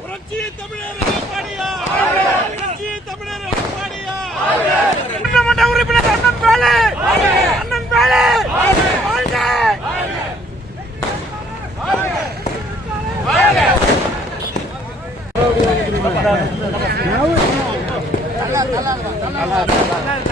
புரட்சி தமிழர் எடப்பாடியார், புரட்சி தமிழர் எடப்பாடியார். சட்டமன்ற உறுப்பினர் அண்ணன் வேலு, அண்ணன் வேலு வாழ்க. நல்லா